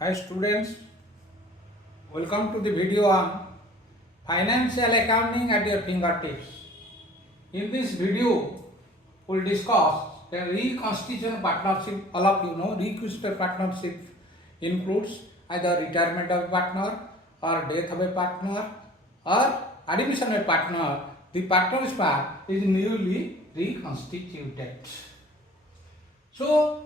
Hi students, welcome to the video on financial accounting at your fingertips. In this video, we'll discuss the reconstitution partnership. All of you know reconstituted partnership includes either retirement of a partner or death of a partner or admission of a partner. The partnership is newly reconstituted. So,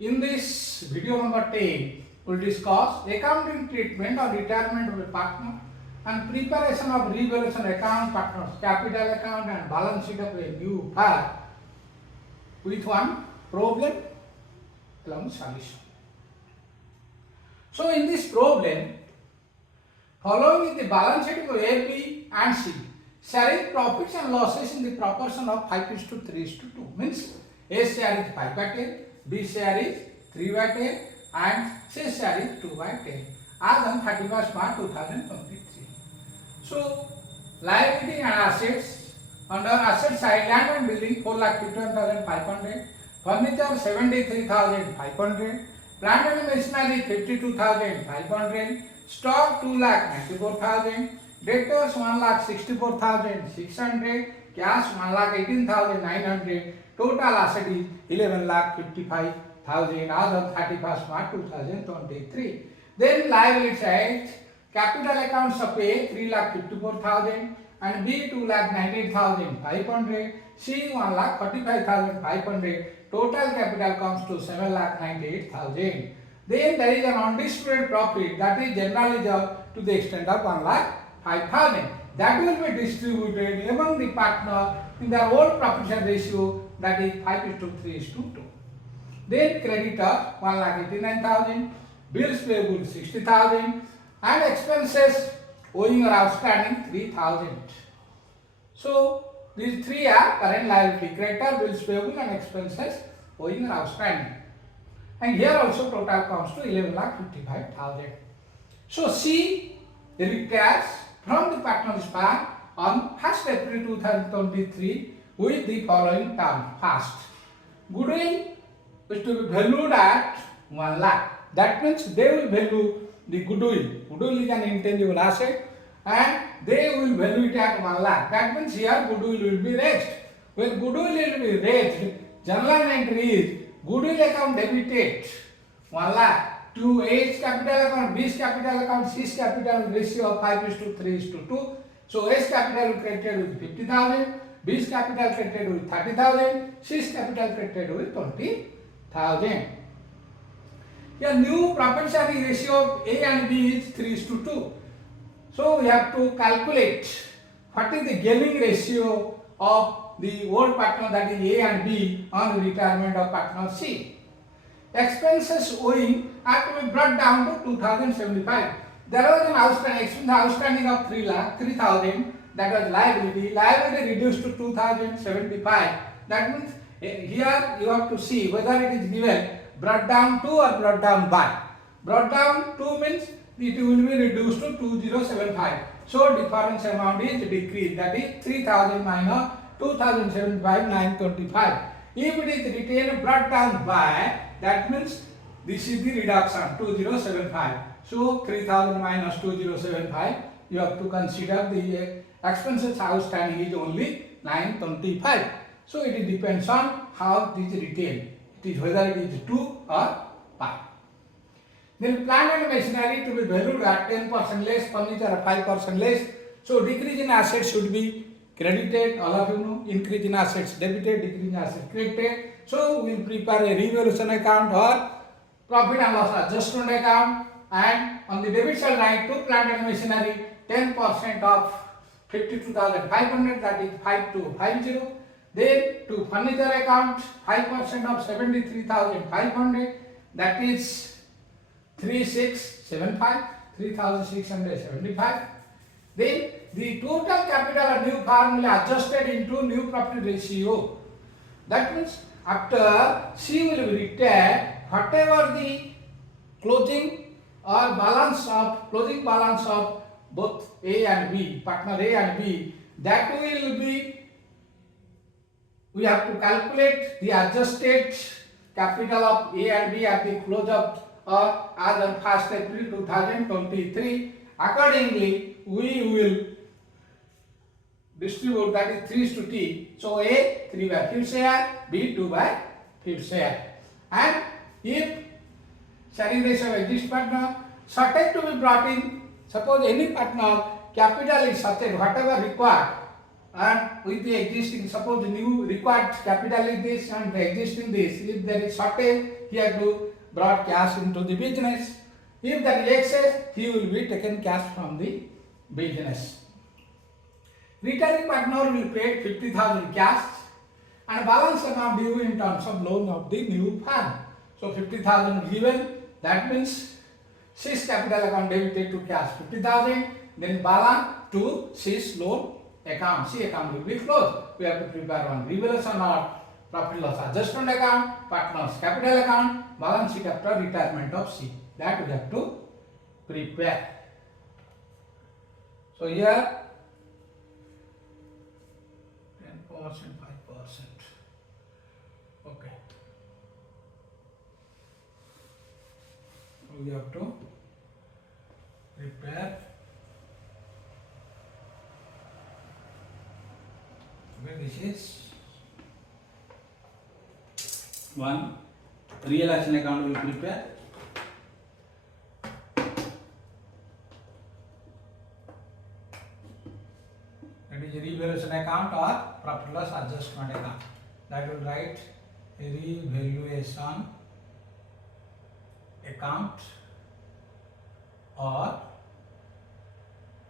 in this video number 10, we will discuss accounting treatment or retirement of a partner and preparation of revaluation account partners, capital account and balance sheet of a new firm with one problem along solution. So, in this problem, following the balance sheet of A, B and C, sharing profits and losses in the proportion of 5:3:2 means A share is 5/10, B share is 3/10 and C share is 2/10 as on 31st March 2023. So, liability and assets under asset side, land and building 4,51,500, furniture 73,500, plant and machinery 52,500, stock 2,94,000, debtors 1,64,600, cash 1,18,900, total asset is 11,55,000 as on 31st March 2023. Then liability side, capital accounts of A 3,54,000 and B 2,98,500, C 1,45,500, total capital comes to 7,98,000. Then there is an undisputed profit that is generally to the extent of 1,05,000. That will be distributed among the partner in their own profit share ratio, that is 5:3:2. Then creditor 1,89,000, bills payable 60,000 and expenses owing or outstanding 3,000. So these three are current liability: creditor, bills payable and expenses owing or outstanding. And here also total comes to 11,55,000. So C retires from the partner's firm on 1st April 2023 with the following term. First, goodwill is to be valued at 1 lakh. That means they will value the goodwill. Goodwill is an intangible asset and they will value it at 1 lakh. That means here goodwill will be raised. When goodwill will be raised, journal entry is goodwill account debited 1 lakh to A's capital account, B's capital account, C's capital ratio of 5:3:2. So A's capital credited with 50,000, B's capital credited with 30,000, C's capital credited with 20,000. Here new profit sharing ratio of A and B is 3:2. So we have to calculate what is the gaining ratio of the old partner, that is A and B, on retirement of partner C. Expenses owing are to be brought down to 2,075. There was an outstanding of 3,000, that was liability. Liability reduced to 2,075. That means here you have to see whether it is given brought down to or brought down by. Brought down to means it will be reduced to 2,075. So difference amount is decreased, that is 3,000 minus 2,075, 925. If it is retained brought down by, that means this is the reduction 2,075. So 3,000 minus 2,075, you have to consider the expenses outstanding is only 925. So it depends on how it is retained. It is whether it is 2 or 5. Then plant and machinery to be valued at 10% less, furniture at 5% less. So decrease in assets should be credited, all of you know. Increase in assets debited, decrease in assets credited. So we will prepare a revaluation account or profit and loss adjustment account, and on the debit side write to plant and machinery 10% of 52,500, that is 5,250. Then to furniture account 5% of 73,500, that is 3,675, 3,675. Then the total capital of new firm will adjusted into new profit ratio. That means after C will be retained, whatever the closing balance of both A and B, partner A and B, that will be, we have to calculate the adjusted capital of A and B at the close of as on 1st April 2023. Accordingly, we will distribute, that is 3 is to T. So A 3 by 5th share, B 2 by 5th share. And if sharing ratio exists partner, shortage to be brought in. Suppose any partner capital is shorted, whatever required, and with the existing, suppose the new required capital is this and the existing this. If there is shortage, he has to brought cash into the business. If there is excess, he will be taken cash from the business. Returning partner will pay 50,000 cash and balance amount due in terms of loan of the new fund. So 50,000 given, that means cease capital account debited to cash 50,000, then balance to cease loan account. C account will be closed. We have to prepare one revaluation or profit loss adjustment account, partners capital account, balance sheet after retirement of C. That we have to prepare. So here 10%, 5%. Okay. So we have to prepare. Okay, this is one real action account will prepare. That is revaluation account or profit loss adjustment account. That will write revaluation account or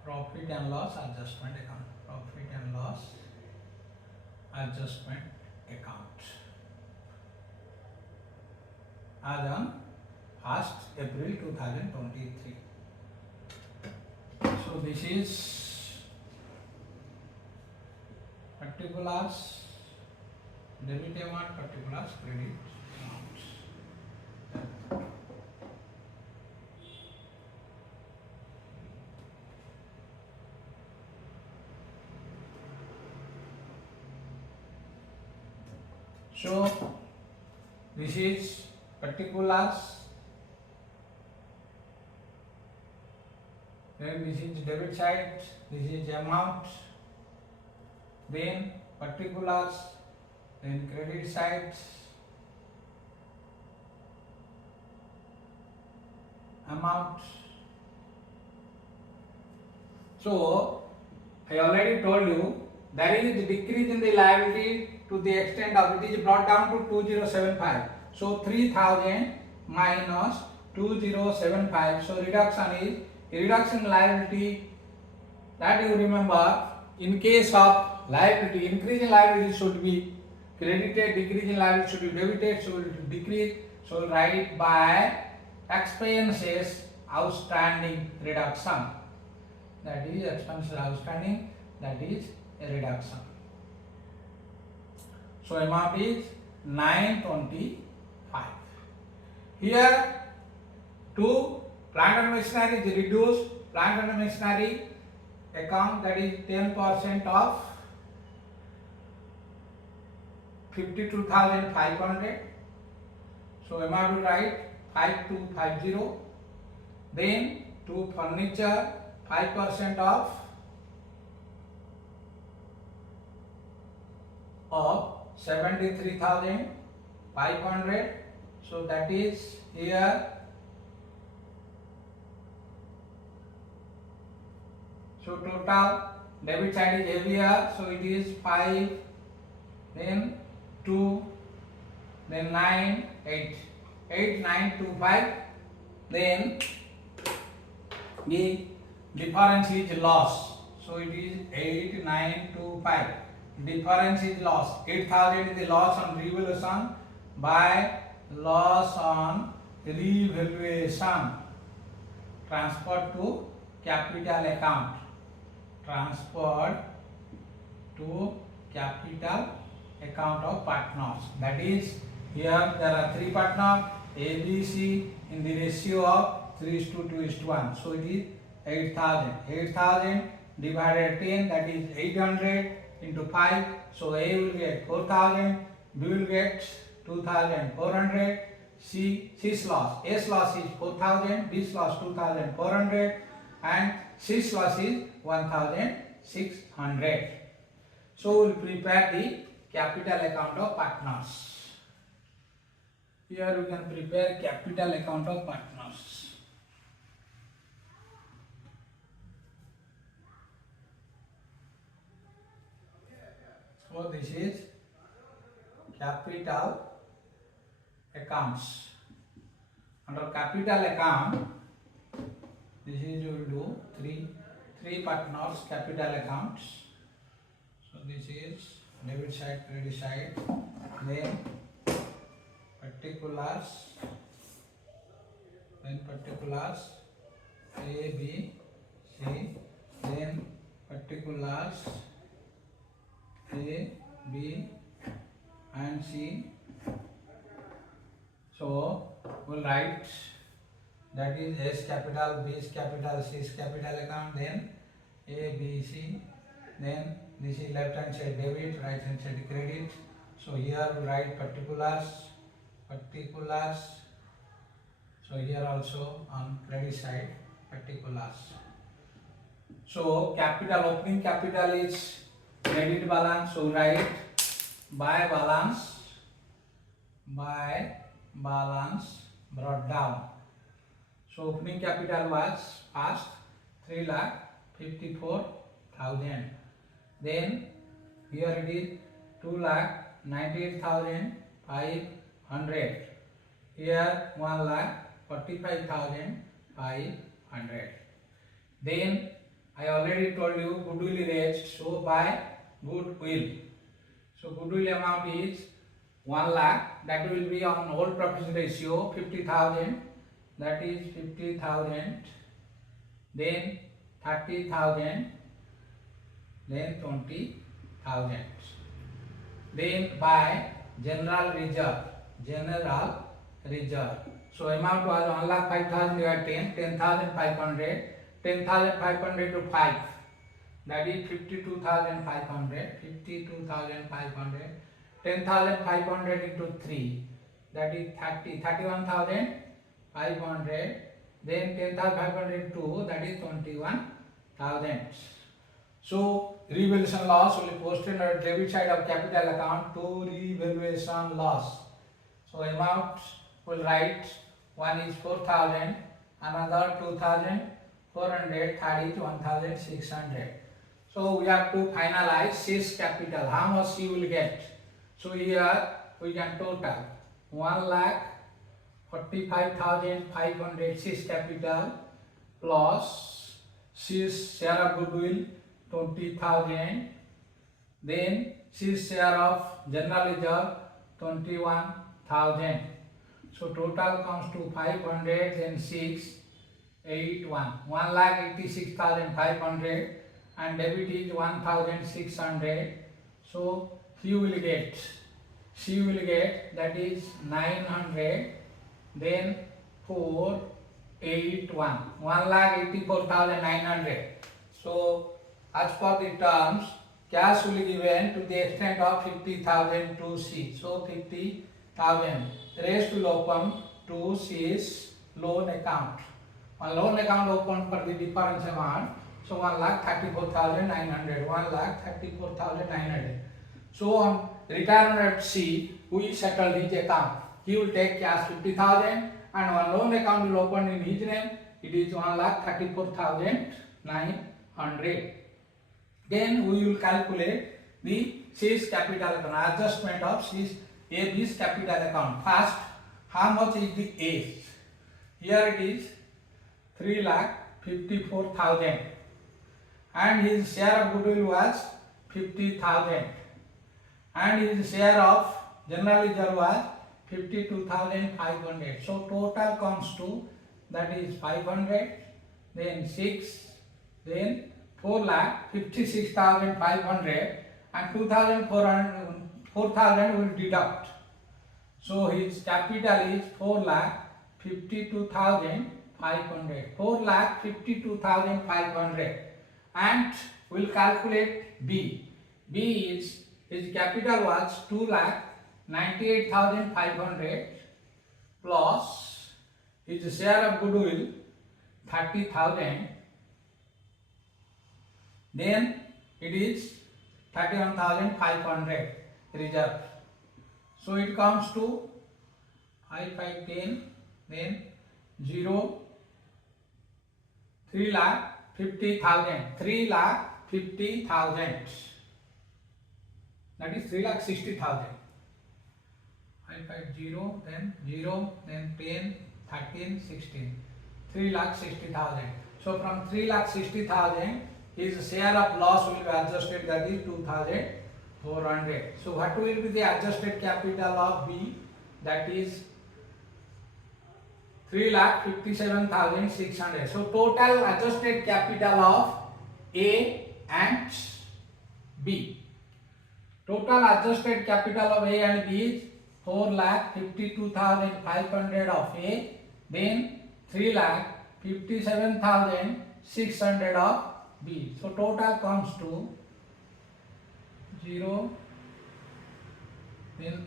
profit and loss adjustment account. Profit and loss adjustment account. As on 1st April 2023. So this is particulars debit amount, particulars credit amount. So this is particulars, then this is debit side, this is amount, then particulars, then credit side, amount. So I already told you there is a decrease in the liability to the extent of it is brought down to 2075. So 3000 minus 2075. So reduction is reduction liability. That you remember, in case of liability, increase in liability should be credited, decrease in liability should be debited, so it will decrease. So write by expenses outstanding reduction. That is expenses outstanding, that is a reduction. So amount is 925. Here to plant and machinery is reduced. Plant and machinery account, that is 10% of 52,500. So amount to write 5250. Then to furniture 5% of 73,500. So that is here. So total debit side is heavier, so it is 5, then 2, then 9, 8, 8, 9, 2, 5. Then the difference is loss. So it is 8, 9, 2, 5. Difference is loss. 8,000 is the loss on revaluation by loss on revaluation. Transferred to capital account. Transferred to capital account of partners. That is, here there are 3 partners, A, B, C, in the ratio of 3:2:1. So it is 8,000. 8,000 divided 10, that is 800 into 5. So A will get 4,000, B will get 2,400, C's loss. A's loss is 4,000, B's loss 2,400, and C's loss is 1,600. So we'll prepare the capital account of partners. Here we can prepare capital account of partners. So this is capital accounts. Under capital account, this is you will do three partners capital accounts. So this is debit side, credit side, then particulars, A, B, C, then particulars A, B, and C. So we'll write that is S capital, B is capital, C is capital account, then A, B, C, then this is left hand side debit, right hand side credit. So here we write particulars. So here also on credit side particulars. So capital, opening capital is credit balance. So write by balance brought down. So opening capital was first 3,54,000. Then here it is 2,98,500. Here 1,45,500. Then I already told you goodwill raised. So by goodwill. So goodwill amount is 1 lakh. That will be on old profit ratio 50,000. That is 50,000. Then 30,000. Then 20,000. Then by general reserve. So amount was 1,05,000 divided 10,500. 10,500 to 5. That is 52,500. 10,500 into 3. That is 31,500. Then 10,500 into 2. That is 21,000. So revaluation loss will be posted on the debit side of capital account to revaluation loss. So amount will write, one is 4,000, another 2,400, third is 1,600. So we have to finalize C's capital. How much C will get? So here we can total 1,45,500 C's capital plus C's share of goodwill 20,000. Then C's share of general reserve 21,000. So total comes to 500, then 1,86,500, and debit is 1,600. So C will get that is 900, then 481, 1,84,900. So as per the terms, cash will be given to the extent of 50,000 to C. So 50,000. Rest will open to C's loan account. One loan account opened for the difference amount. So 1,34,900. 1,34,900. So on return at C, we settle his account. He will take cash 50,000 and one loan account will open in his name. It is 1,34,900. Then we will calculate the C's capital account, adjustment of C's AB's capital account. First, how much is the A? Here it is 3,54,000 and his share of goodwill was 50,000 and his share of general reserve was 52,500. So total comes to, that is 500, then 6, then 4,56,500 and 4,000 will deduct. So his capital is 4,52,500. 4,52,500. And we'll calculate B. B is, his capital was 2,98,500 plus his share of goodwill 30,000, then it is 31,500 reserve. So it comes to 5, 5, 10, then 0, 3,50,000, 3,50,000. That is 3,60,000. 5, 5, 0, then 10, 13, 16. 3,60,000. So from 3,60,000, his share of loss will be adjusted, that is 2,400. So what will be the adjusted capital of B? That is 3,57,600. So total adjusted capital of A and B. Total adjusted capital of A and B is 4,52,500 of A, then 3,57,600 of B. So total comes to 0, then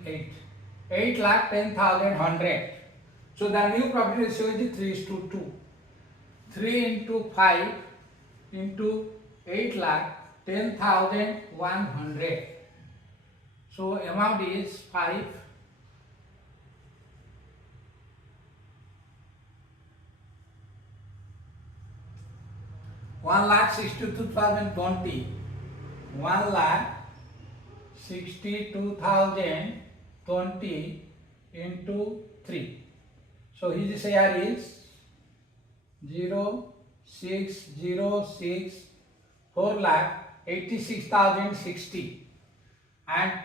8,10,100. So the new profit ratio is 3:2. 3 into 5 into 8,10,100. So amount is 5. 1,62,020. 1,62,020 into 3. So his share is 0,606, 4,86,060, and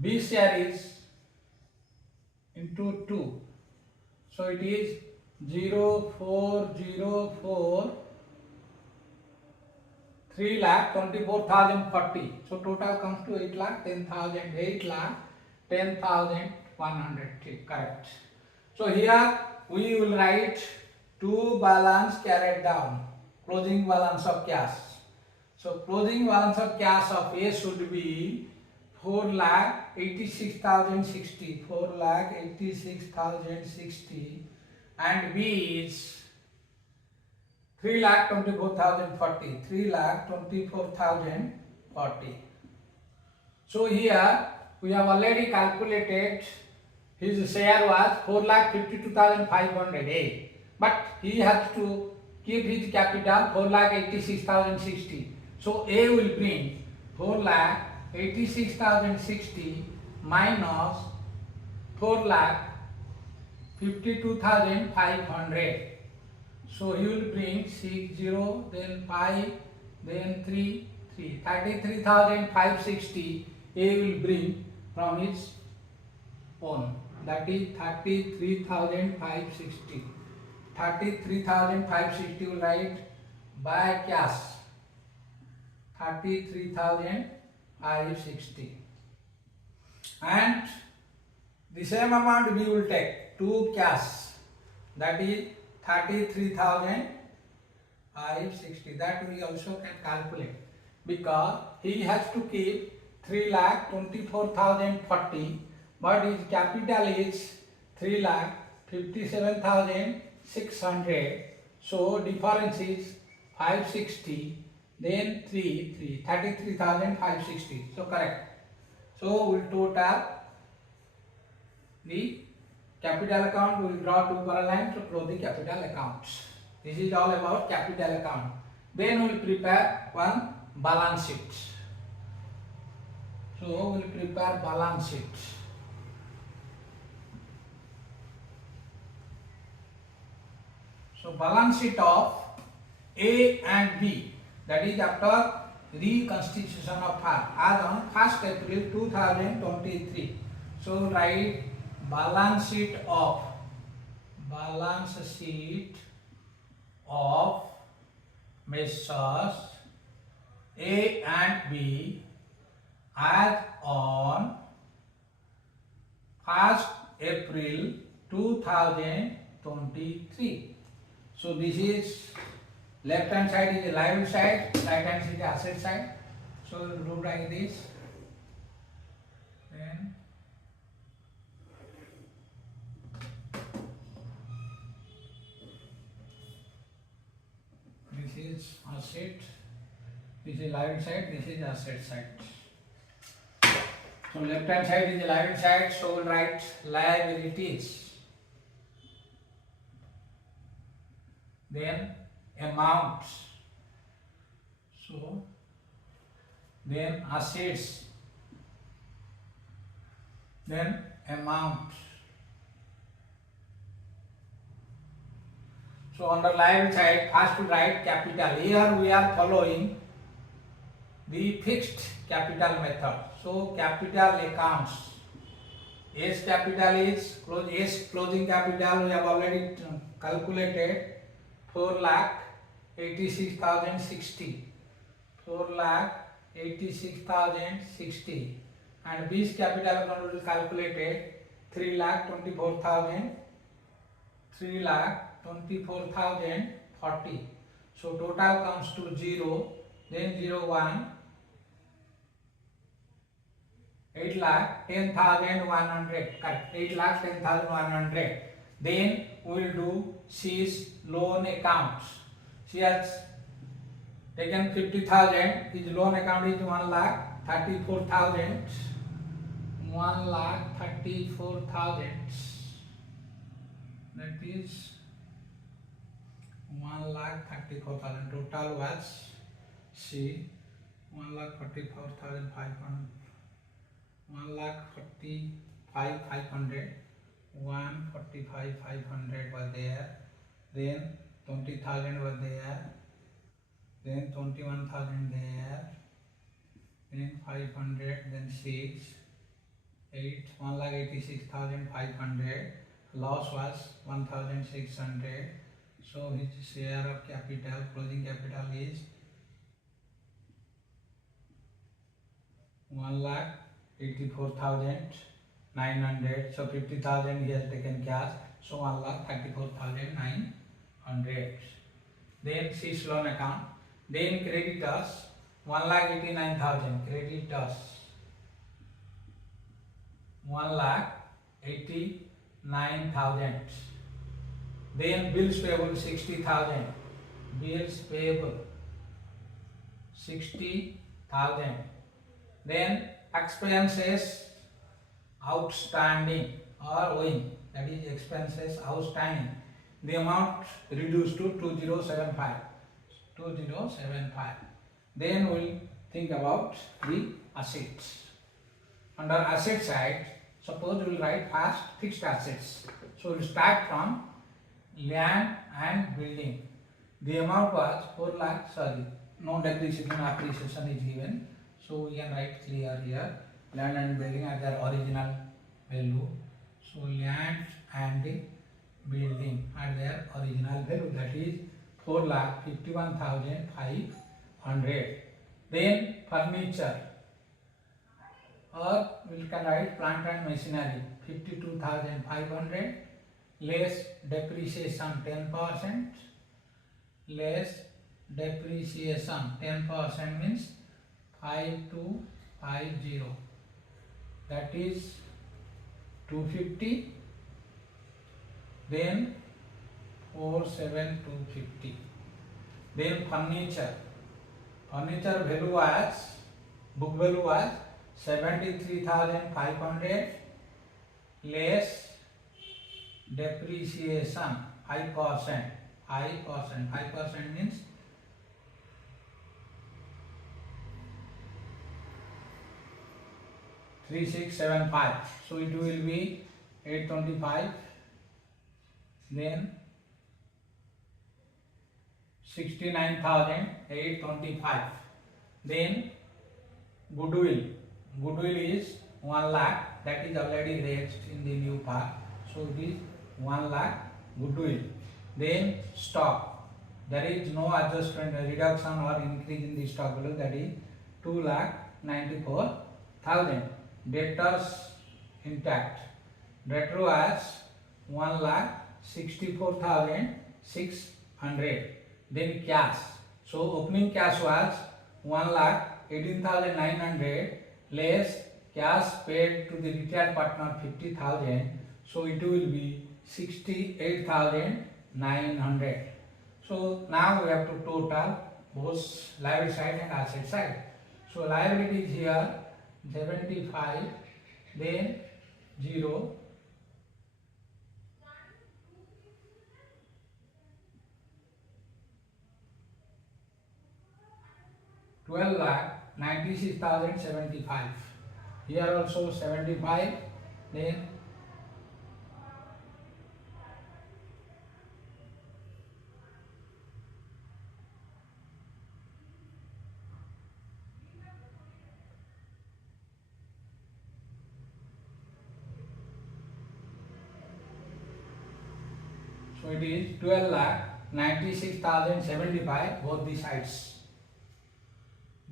B share is into 2. So it is 0,404, 3,24,040. So total comes to 8,10,000, 8,10,100. Correct. So here we will write to balance carried down, closing balance of cash. So closing balance of cash of A should be 4,86,060, 4,86,060, and B is 3,24,040, 3,24,040. So here we have already calculated his share was 4,52,500, but he has to keep his capital 4,86,060. So A will bring 4,86,060 minus 4,52,500. So he will bring 6, 0, then 5, then 3, 3. 33,560 A will bring from his own. That is 33,560. 33,560 will write by cash. 33,560. And the same amount we will take to cash. That is 33,560. That we also can calculate, because he has to keep 3,24,040, but his capital is 3,57,600. So difference is 560, then 33,560. So correct. So we'll total the capital account. We will draw two parallel lines to close the capital accounts. This is all about capital account. Then we will prepare one balance sheet. So we will prepare balance sheet. So balance sheet of A and B, that is after reconstitution of firm as on 1st April 2023. So write balance sheet of Messrs A and B as on 1st April 2023. So this is left hand side is the liability side, right hand side is the asset side. So we will do like this. Then is asset, this is liability side, this is asset side. So left hand side is the liability side, so we'll write liabilities. Then amounts. So then assets. Then amount. So on the liability side, first we write capital. Here we are following the fixed capital method. So capital accounts. S capital is closing capital. We have already calculated 4,86,060. 4,86,060. And B's capital account will calculated 3,24,000. 3,24,040. So total comes to 0. Then 01. 8,10,100. Correct. 8,10,100. Then we will do C's loan accounts. She has taken 50,000. His loan account is 1,34,000. 1,34,000. That is 1,34,000. Total was C 1,44,500. 1,45,500. 145,500 was there. Then 20,000 was there. Then 21,000 there. Then 500. Then 6. 8. 1,86,500. Loss was 1,600. So his share of capital, closing capital is 1,84,900. So 50,000 he has taken cash. So 1,34,900. Then C's loan account. Then creditors 1,89,000. Creditors 1,89,000. Then bills payable 60,000. Bills payable 60,000. Then expenses outstanding or owing, that is expenses outstanding. The amount reduced to 2075. 2075. Then we'll think about the assets. Under asset side, suppose we will write first fixed assets. So we will start from land and building. The amount was 4 lakh, no depreciation appreciation is given. So we can write clear here, land and building at their original value. So land and building at their original value, that is 4,51,500. Then furniture, or we can write plant and machinery 52,500 less depreciation 10%. Less depreciation 10% means 5250. That is 250. Then 47,250. Then furniture. Furniture value was, book value was 73,500 less depreciation 5%. 5% means 3,675. So it will be 825. Then 69,825. Then Goodwill. Goodwill is 1 lakh. That is already raised in the new part. So it is 1 lakh Goodwill. Then stock. There is no adjustment, reduction or increase in the stock value. That is 2,94,000. Debtors intact. Debtor was 1,64,600. Then cash. So opening cash was 1,18,900 less cash paid to the retired partner 50,000. So it will be 68,900. So now we have to total both liability side and asset side. So liability is here 75, then 0, 12 lakh 96,075. Here also 75, then so it is 12 lakh 96,075 both the sides.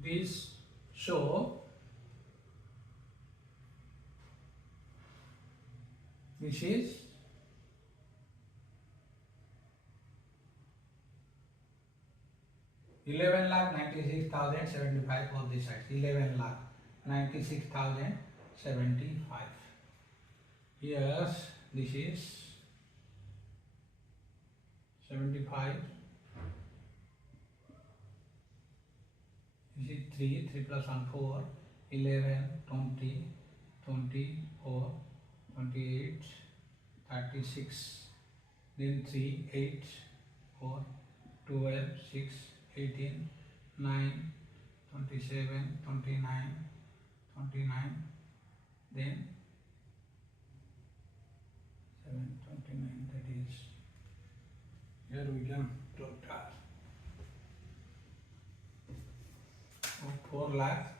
This show this is 11 lakh 96,075 both the sides. 11 lakh 96,075. Yes, this is 75. This is 3 plus 1 4, 11, 20, 24, 28, 36, then 3, 8, 4, 12, 6, 18, 9, 27, 29, 29, then 7, 29, that is, here we can total. 4 lakh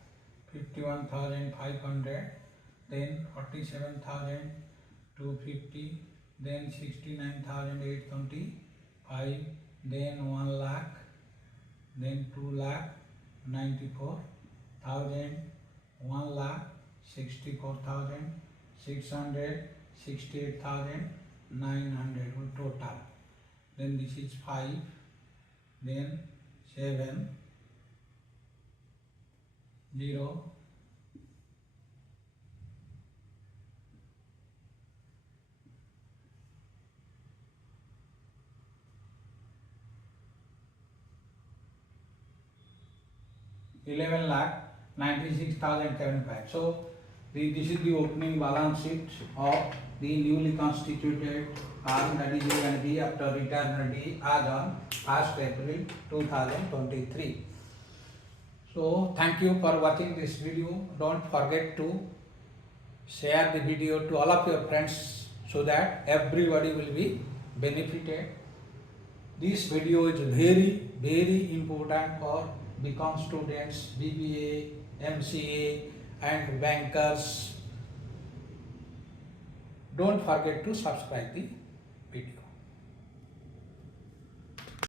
51,500, then 47,250, then 69,825, then 1 lakh, then 2 lakh 94,000, 1 lakh 64,600, 68,900 total. Then this is 5, then 7, 0, 11 lakh 96,075. So this is the opening balance sheet of the newly constituted firm, that is A&B, after retirement as on 1st April 2023. So thank you for watching this video. Don't forget to share the video to all of your friends so that everybody will be benefited. This video is very important for BCom students, BBA, MCA and bankers. Don't forget to subscribe the video.